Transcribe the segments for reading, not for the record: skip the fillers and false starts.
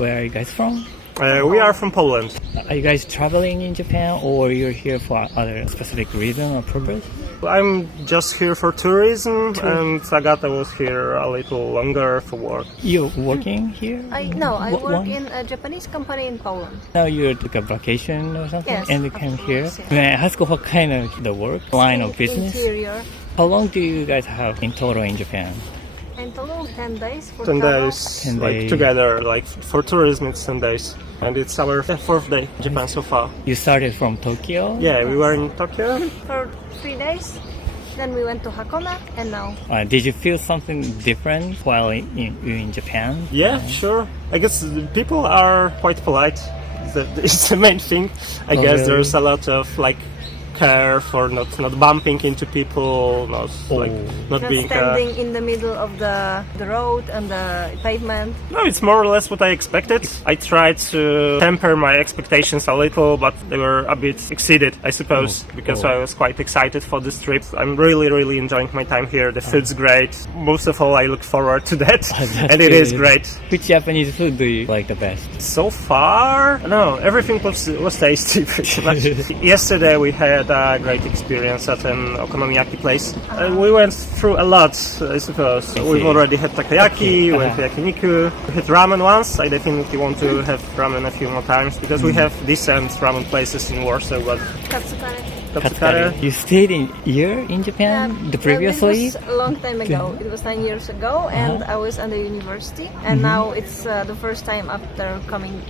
Where are you guys from? We are from Poland. Are you guys traveling in Japan or you're here for other specific reason or purpose? I'm just here for tourism, and Agata was here a little longer for work. You're working here? I work in a Japanese company in Poland. Now you took a vacation or something Yes, and you came here? yes. May I ask what kind of the work, line of business? Interior. How long do you guys have in total in Japan? In total, 10 days for 10 travel. days, 10 like days. together, like for tourism it's 10 days. And it's our fourth day in Japan so far. You started from Tokyo? Yeah, we were in Tokyo. For 3 days. Then we went to Hakone, and now. Did you feel something different while in Japan? Yeah, sure. I guess the people are quite polite. It's the main thing. I guess really? there's a lot of like care for not bumping into people, not Not being. standing in the middle of the road and the pavement. No, it's more or less what I expected. I tried to temper my expectations a little, but they were a bit exceeded, I suppose, because I was quite excited for this trip. I'm really enjoying my time here. The food's great. Most of all, I look forward to that, and it is great. Which Japanese food do you like the best? So far, no, everything was tasty pretty much. Yesterday we had a great experience at an okonomiyaki place. We went through a lot, I suppose. We've already had takoyaki, we had yakiniku, we had ramen once. I definitely want to have ramen a few more times because we have decent ramen places in Warsaw, but Katsukare. You stayed here in Japan previously? It was a long time ago. It was 9 years ago, and I was at the university. And now it's the first time after coming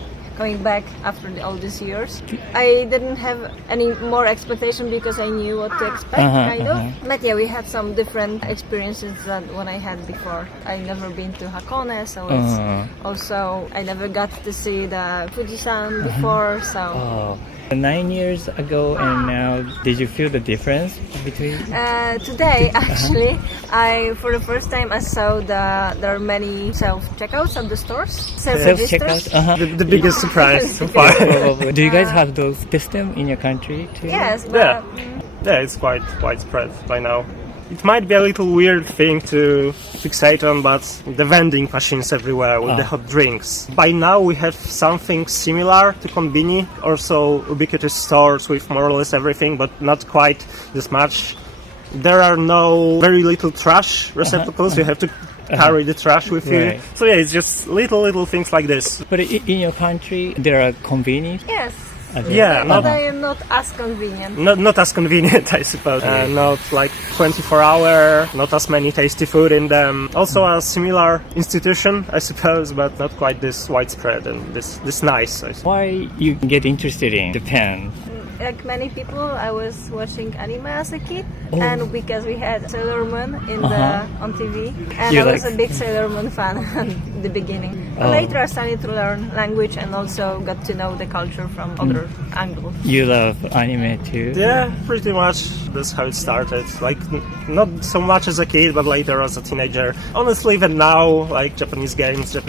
back after all these years. I didn't have any more expectation because I knew what to expect, kind of. But yeah, we had some different experiences than what I had before. I never been to Hakone, so it's also I never got to see the Fujisan before, so. 9 years ago and now, did you feel the difference between? Today, actually, for the first time I saw there are many self-checkouts at the stores. Self-checkouts? the biggest surprise so far. Do you guys have those system in your country too? Yes, but Yeah, it's quite widespread by now. It might be a little weird thing to fixate on, but the vending machines everywhere with the hot drinks. By now we have something similar to konbini, also ubiquitous stores with more or less everything, but not quite this much. There are very little trash receptacles. You have to carry the trash with you. Right. So yeah, it's just little things like this. But in your country, there are convenience? yes. Yeah, But I am not as convenient. Not as convenient, I suppose. Not like 24-hour, not as many tasty food in them. Also a similar institution, I suppose, but not quite this widespread and this nice. I suppose. Why you get interested in Japan? Like many people, I was watching anime as a kid, and because we had Sailor Moon on TV, and I was a big Sailor Moon fan at the beginning. But later I started to learn language and also got to know the culture from other angles. You love anime too? Yeah, pretty much. That's how it started. Like, not so much as a kid, but later as a teenager. Honestly, even now, like Japanese games, the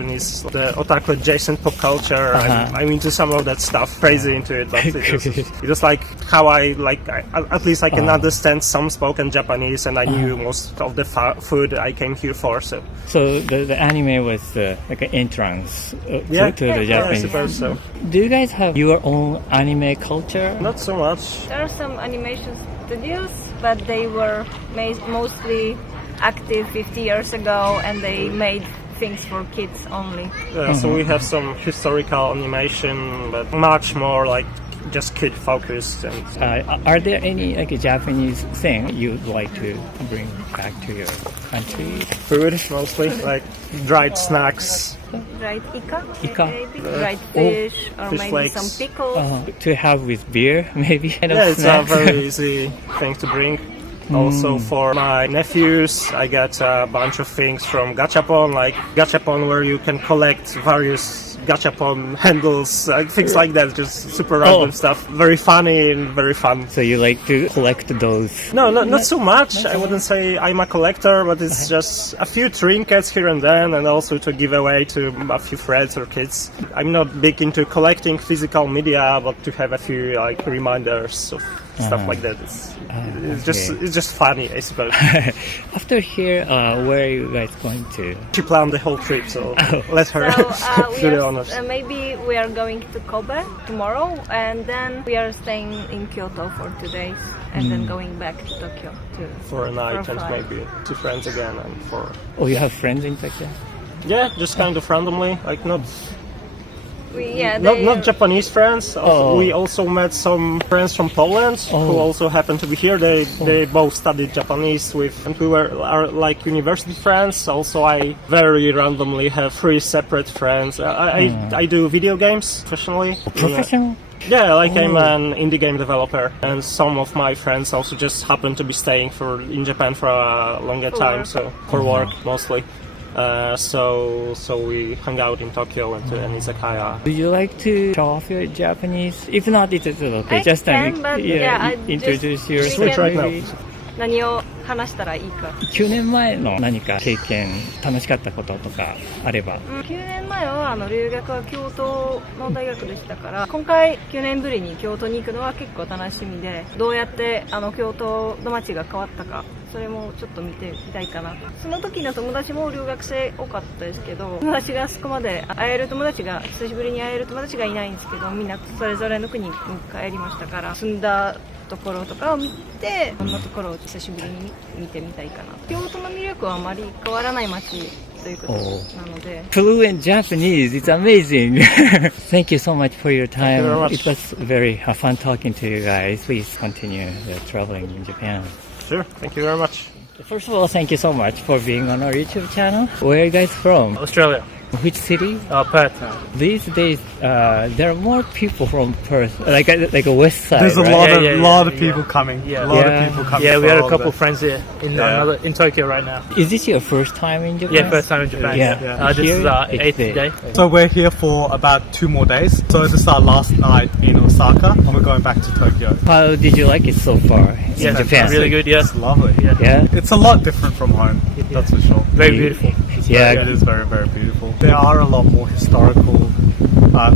otaku adjacent pop culture, I'm into some of that stuff, crazy into it. But it was like how at least I can understand some spoken Japanese, and I knew most of the food I came here for. So the anime was like an entrance to the Japanese. I suppose so. Do you guys have your own anime culture? Not so much. There are some animation studios, but they were mostly active 50 years ago, and they made things for kids only. Yeah, so we have some historical animation, but much more like just kid focused. And are there any like Japanese thing you'd like to bring back to your country? Food mostly, like dried snacks. Dried ika, Ika. dried fish, or fish maybe flakes. some pickles. To have with beer, maybe. Yeah, it's a very easy thing to bring. Also for my nephews, I got a bunch of things from Gachapon, like Gachapon where you can collect various Gachapon handles, things like that, just super random stuff. Very funny and very fun. So you like to collect those? No, not so much. I wouldn't say I'm a collector, but it's just a few trinkets here and then, and also to give away to a few friends or kids. I'm not big into collecting physical media, but to have a few like reminders of stuff like that. It's just funny, I suppose. After here, where are you guys going to? She planned the whole trip, so let her So we do it are honest. Maybe we are going to Kobe tomorrow, and then we are staying in Kyoto for 2 days, and then going back to Tokyo For a night for and flight. maybe two friends again and for... Oh, you have friends in Tokyo? Yeah, just kind of randomly, like not They, Japanese friends. Oh. We also met some friends from Poland who also happened to be here. They both studied Japanese and we are like university friends. Also, I very randomly have 3 separate friends. I do video games professionally. Professional? Yeah, like I'm an indie game developer, and some of my friends also just happen to be staying in Japan for a longer time, so for work mostly. So we hung out in Tokyo and an izakaya. Would you like to show off your Japanese? If not, it's okay. I Just can, but I introduce just- yourself. Switch right now. maybe. 何を話したらいいか。9年前の何か経験、楽しかったこととかあれば。9年前は留学は京都の大学でしたから、今回9年ぶりに京都に行くのは結構楽しみで、どうやって京都の街が変わったか、それもちょっと見てみたいかな。その時の友達も留学生多かったですけど、友達がそこまで久しぶりに会える友達がいないんですけど、みんなそれぞれの国に帰りましたから、住んだところとかを見て、こんなところを久しぶりに見てみたいかな。京都の魅力はあまり変わらない街ということなので。Fluent Japanese, it's amazing. Thank you so much for your time. very much. It was very fun talking to you guys. Please continue traveling in Japan. Sure, thank you very much. First of all, thank you so much for being on our YouTube channel. Where are you guys from? Australia, Which city? Perth. These days, there are more people from Perth, like a west side. There's a right? lot of people coming. Yeah. A lot Yeah. of people coming. Yeah, we for had a all couple of friends here in Tokyo right now. Is this your first time in Japan? Yeah, first time in Japan. Yeah. This is our Here, 8th it's day. So we're here for about 2 more days. So this is our last night in Osaka, and we're going back to Tokyo. How did you like it so far in Yeah, Japan? really good. Yeah, It's lovely. Yeah. It's a lot different from home. That's for sure. very beautiful. Yeah. It is very, very beautiful. There are a lot more historical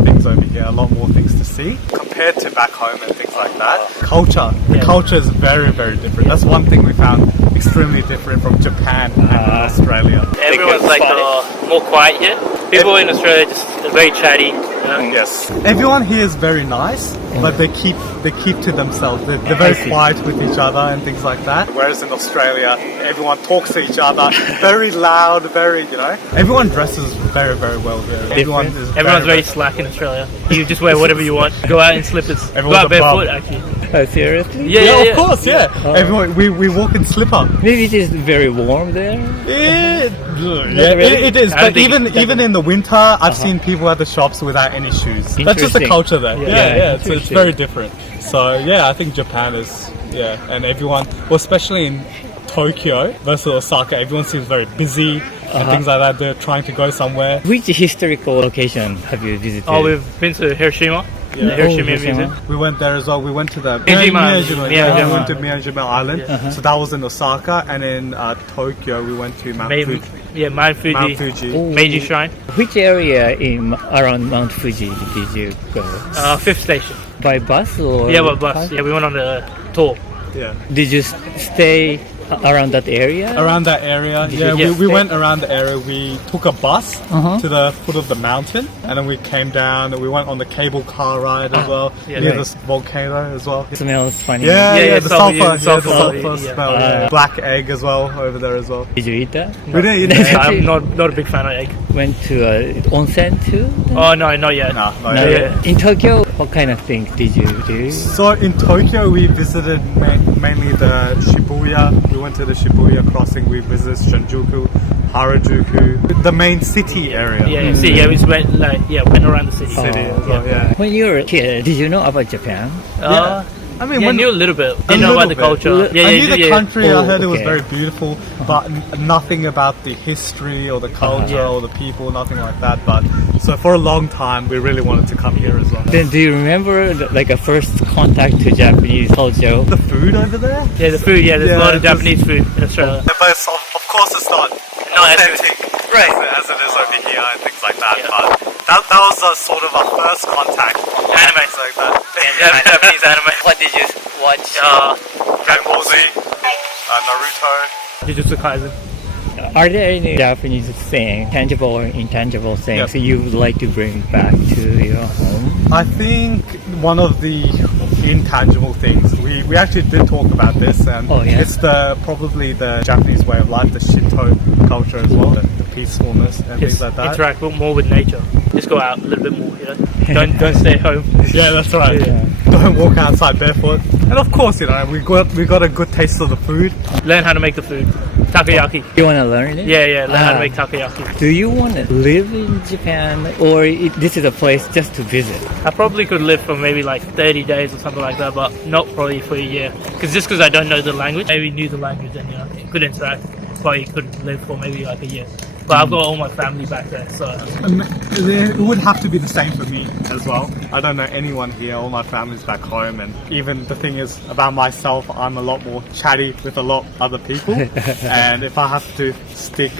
things over here, a lot more things to see compared to back home and things like that. The culture is very, very different. That's one thing we found extremely different from Japan and Australia. Everyone's like more quiet here. People in Australia just very chatty. Yes. Everyone here is very nice, but they keep to themselves. They're very quiet with each other and things like that. Whereas in Australia, everyone talks to each other, very loud, Everyone dresses very, very well here. Everyone's very slack in Australia. You just wear whatever you want. Go out in slippers. Go Everyone's out barefoot. Actually. Seriously? Yeah. Of course, yeah. Everyone, we walk in slipper. Maybe it is very warm there. It is. I don't But think even in the winter, I've seen people at the shops without any shoes. That's just the Interesting. culture there. Yeah, It's interesting. very different. So yeah, I think Japan is and everyone, well, especially in Tokyo versus Osaka, everyone seems very busy and things like that. They're trying to go somewhere. Which historical location have you visited? Oh, we've been to Hiroshima. Yeah. The Hiroshima Hiroshima. Museum. We went there as well. We went to the Miyajima. Yeah, we went to Miyajima Island. So that was in Osaka, and in Tokyo we went to Mount Fuji. Mount Fuji. Mount Fuji. Meiji Shrine. Which area around Mount Fuji did you go? 5th station. By bus or? Yeah, by bus. Yeah, we went on a tour. Yeah. Did you stay around that area? Around that area, we went around the area. We took a bus to the foot of the mountain, and then we came down. And we went on the cable car ride as well Yeah, near right. this volcano as well. It smells funny. Yeah, the sulfur, sulfur, smell. yeah. Black egg as well over there as well. Did you eat that? We didn't eat it. I'm not a big fan of egg. Went to onsen too? Oh no, not yet. No, No, yeah. In Tokyo, what kind of things did you do? So in Tokyo, we visited mainly the Shibuya. We went to the Shibuya crossing. We visited Shinjuku, Harajuku, the main city area. We just went went around the city. City as well, yeah. When you were a kid, did you know about Japan? I mean, I when knew a little bit. a Didn't know about the little bit. culture. I knew the country. I Oh, heard it was okay. very beautiful, but nothing about the history or the culture or the people, nothing like that. But so for a long time, we really wanted to come here as well. Then do you remember like a first contact to Japanese culture? The food over there, Yeah, the food. Yeah, there's a Yeah, lot of just- Japanese food in Australia. but of course it's not Not as good. authentic Right. as it is over here and things like that. Yeah. But that was sort of our first contact. Anime. Things like that. Japanese anime. What did you watch? Dragon Ball Z, Naruto. Jujutsu Kaisen. Are there any Japanese saying, tangible or intangible things you would like to bring back to your home? I think one of the intangible things, we actually did talk about this, and it's probably the Japanese way of life, the Shinto culture as well, the peacefulness and things like that. Interact more with nature. Just go out a little bit more, you know. Don't stay home. Yeah, that's right. Yeah. Don't walk outside barefoot. And of course, you know, we got a good taste of the food. Learn how to make the food. Takoyaki. You want to learn it? Yeah, learn how to make takoyaki. Do you want to live in Japan, or this is a place just to visit? I probably could live for maybe like 30 days or something like that, but not probably for a year. Because I don't know the language, maybe knew the language, then you know, could interact, probably could live for maybe like a year. But I've got all my family back there, so... It would have to be the same for me as well. I don't know anyone here, all my family's back home, and even the thing is about myself, I'm a lot more chatty with a lot of other people, and if I have to stick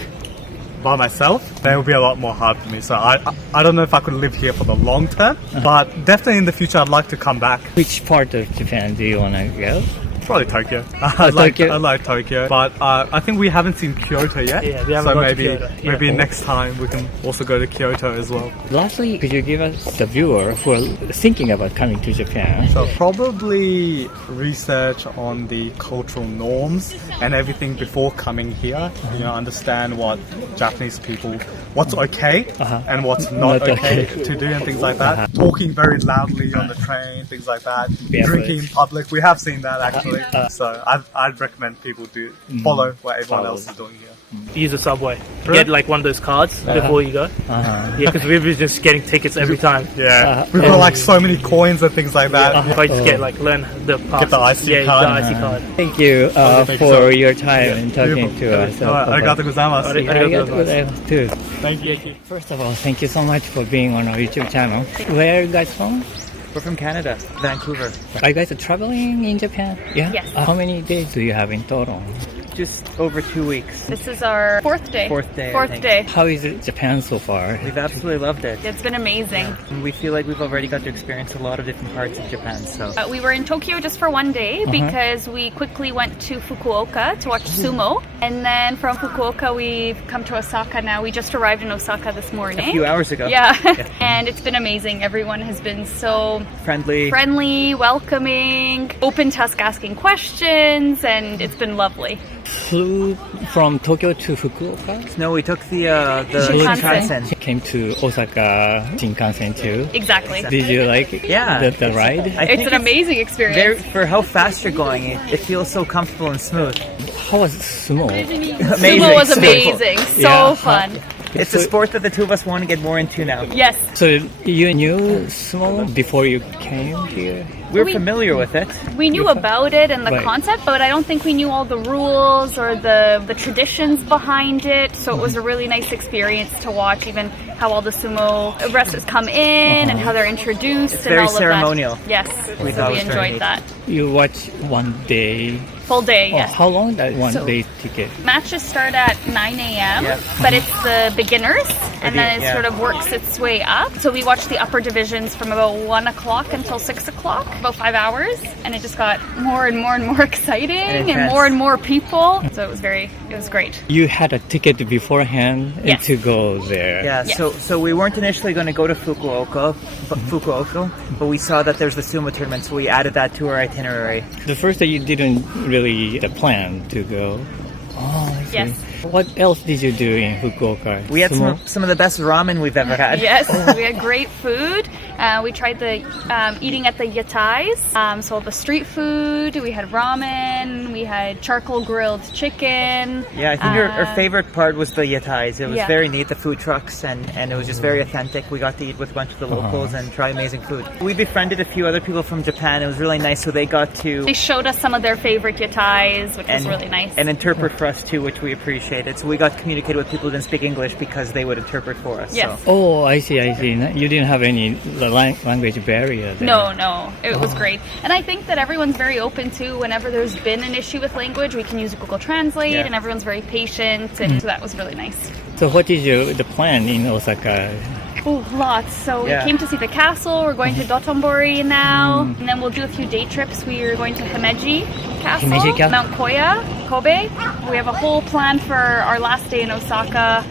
by myself, then it would be a lot more hard for me. So I don't know if I could live here for the long term, but definitely in the future I'd like to come back. Which part of Japan do you want to go? Probably Tokyo. Tokyo. I like Tokyo, but I think we haven't seen Kyoto yet. Yeah, we haven't so gone to Kyoto. Maybe next time we can also go to Kyoto as well. Lastly, could you give us the viewer who are thinking about coming to Japan? So probably research on the cultural norms and everything before coming here. You know, understand what Japanese people, what's okay and what's not okay to do and things like that. Talking very loudly on the train, things like that. Drinking in public, we have seen that actually. So I'd recommend people do follow what everyone else is doing here. Use the subway. Get like one of those cards before you go. Yeah, because we've been just getting tickets every time. Yeah, we've got like so many coins and things like that. If I just learn the pass. Get the IC card. The IC card. Thank you for your time and talking to us. Arigatou gozaimasu. Arigatou gozaimasu too. Thank you. First of all, thank you so much for being on our YouTube channel. Where are you guys from? We're from Canada, Vancouver. Are you guys traveling in Japan? Yeah? Yes. How many days do you have in total? Just over 2 weeks. This is our fourth day. Fourth day, I Fourth think. day. How is it Japan so far? We've absolutely loved it. It's been amazing. And we feel like we've already got to experience a lot of different parts of Japan. So We were in Tokyo just for one day because we quickly went to Fukuoka to watch sumo. And then from Fukuoka, we've come to Osaka now. We just arrived in Osaka this morning. a few hours ago. Yeah. And it's been amazing. Everyone has been so Friendly, welcoming, open to us asking questions, and it's been lovely. Flew from Tokyo to Fukuoka? No, we took the Shinkansen. Came to Osaka Shinkansen too. Exactly. Did you like Yeah. the ride? It's an amazing experience. For how fast you're going, it feels so comfortable and smooth. How was sumo? Sumo was amazing. So fun. It's a sport that the two of us want to get more into now. Yes. So you knew sumo before you came here? We're familiar with it. We knew about it and the Right. concept, but I don't think we knew all the rules or the traditions behind it. So it was a really nice experience to watch, even how all the sumo wrestlers come in and how they're introduced. It's and very all ceremonial. Of that. Yes, We so thought we it was very enjoyed neat. that. You watch one day. Full day, Oh, yes. how long that one day ticket? Matches start at 9 a.m., Yeah. but it's the beginners, and then it yeah. sort of works its way up. So we watched the upper divisions from about 1 o'clock until 6 o'clock, about 5 hours, and it just got more and more and more exciting and more people. So it was great. You had a ticket beforehand Yes. to go there. Yeah, Yes. so we weren't initially going to go to Fukuoka, but we saw that there's the sumo tournament, so we added that to our itinerary. The first day you didn't really plan to go. Oh, I see. Yes. What else did you do in Fukuoka? We had Sumo? some of the best ramen we've ever had. Yes, we had great food. We tried the eating at the yatais, so the street food. We had ramen. We had charcoal grilled chicken. Yeah, I think our favorite part was the yatais. It was Yeah. very neat, the food trucks, and it was just very authentic. We got to eat with a bunch of the locals and try amazing food. We befriended a few other people from Japan. It was really nice, so they got to... They showed us some of their favorite yatais, which was really nice. And interpret for us too, which we appreciated. So we got to communicate with people who didn't speak English because they would interpret for us. Yes. So. Oh, I see. You didn't have any language barrier there. No, it was great. And I think that everyone's very open to whenever there's been an issue with language, we can use Google Translate, and everyone's very patient, and so that was really nice. So what is the plan in Osaka? Oh, lots. So we came to see the castle. We're going to Dotonbori now, and then we'll do a few day trips. We are going to Himeji Castle, Himeji Castle? Mount Koya, Kobe. We have a whole plan for our last day in Osaka,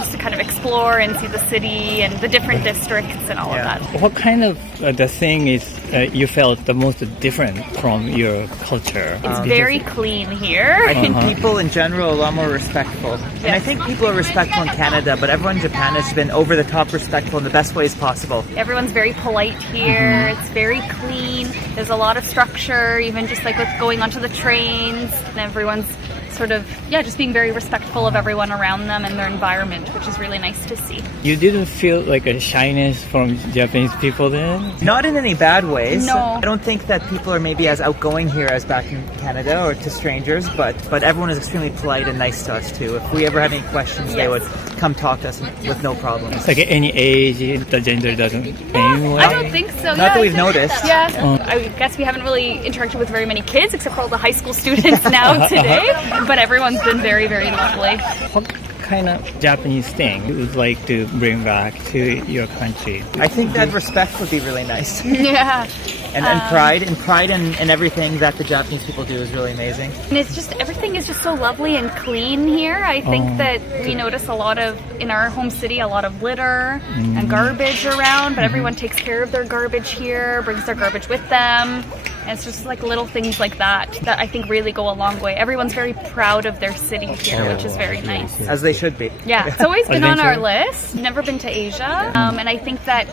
just to kind of explore and see the city and the different districts and all of that. What kind of the thing is you felt the most different from your culture? It's very clean here. I think people in general are a lot more respectful. And I think people are respectful in Canada, but everyone in Japan has been over the top respectful in the best ways possible. Everyone's very polite here. It's very clean. There's a lot of structure, even just like with going onto the trains. And everyone's sort of, just being very respectful of everyone around them and their environment, which is really nice to see. You didn't feel like a shyness from Japanese people then? Not in any bad ways. No. I don't think that people are maybe as outgoing here as back in Canada or to strangers, but everyone is extremely polite and nice to us too. If we ever have any questions, they would come talk to us with no problems. Like any age, the gender doesn't aim I don't think so. Not that we've noticed. Yeah, I guess we haven't really interacted with very many kids except for all the high school students now today, but everyone's been very, very lovely. What kind of Japanese thing you would like to bring back to your country? I think that respect would be really nice. Yeah. And pride in everything that the Japanese people do is really amazing. And it's just, everything is just so lovely and clean here. I think that we notice a lot of, in our home city, a lot of litter and garbage around, but everyone takes care of their garbage here, brings their garbage with them. And it's just like little things like that I think really go a long way. Everyone's very proud of their city here, which is very nice. As they should be. Yeah, it's always been on our list. Never been to Asia. And I think that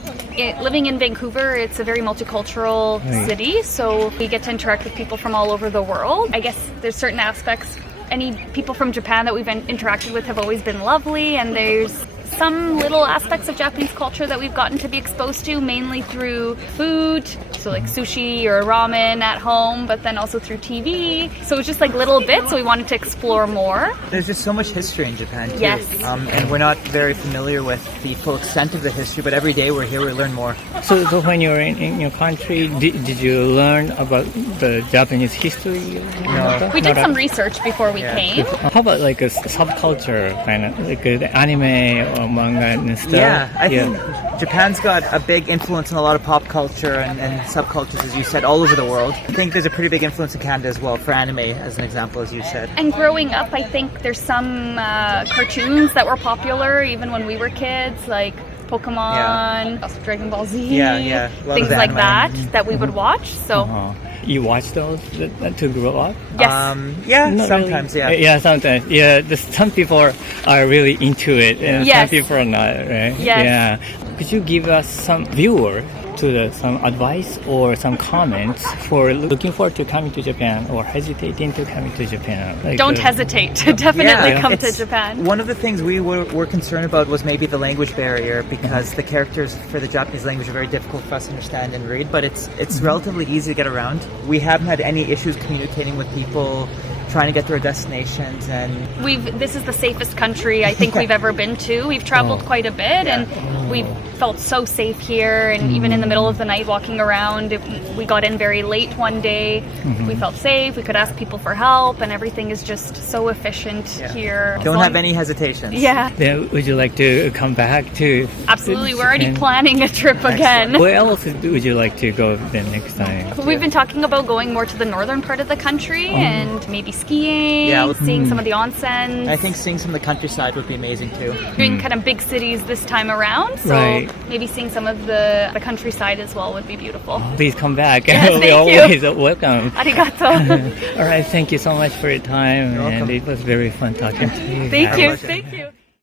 living in Vancouver, it's a very multicultural city, so we get to interact with people from all over the world. I guess there's certain aspects, any people from Japan that we've interacted with have always been lovely, and there's some little aspects of Japanese culture that we've gotten to be exposed to, mainly through food, so like sushi or ramen at home, but then also through TV. So it's just like little bits, so we wanted to explore more. There's just so much history in Japan too. Yes. And we're not very familiar with the full extent of the history, but every day we're here, we learn more. So when you were in your country, did you learn about the Japanese history? No. We did some research before we came. How about like a subculture, kind of like the anime or manga and stuff? Yeah, I think Japan's got a big influence in a lot of pop culture and subcultures, as you said, all over the world. I think there's a pretty big influence in Canada as well, for anime, as an example, as you said. And growing up, I think there's some cartoons that were popular even when we were kids, like Pokemon, also Dragon Ball Z, things like that we would watch. So. You watch those to grow up? Yes. Sometimes, really. Yeah, sometimes. Yeah, some people are really into it, and some people are not, right? Yes. Yeah. Could you give us some viewers to some advice or some comments for looking forward to coming to Japan or hesitating to coming to Japan? Like, don't hesitate to definitely come to Japan. One of the things we were concerned about was maybe the language barrier, because the characters for the Japanese language are very difficult for us to understand and read, but it's relatively easy to get around. We haven't had any issues communicating with people, trying to get to our destinations, and this is the safest country I think we've ever been to. We've traveled quite a bit, and we've felt so safe here, and even in the middle of the night walking around, we got in very late one day. We felt safe, we could ask people for help, and everything is just so efficient here. Don't have any hesitations. Yeah. Then would you like to come back to? Absolutely, we're already planning a trip again. Where else would you like to go the next time? We've been talking about going more to the northern part of the country and maybe skiing, seeing some of the onsens. I think seeing some of the countryside would be amazing too. Doing kind of big cities this time around, so maybe seeing some of the countryside as well would be beautiful. Please come back. Yes, We're thank always welcome. Arigato. All right, thank you so much for your time, and it was very fun talking to you. Thank you.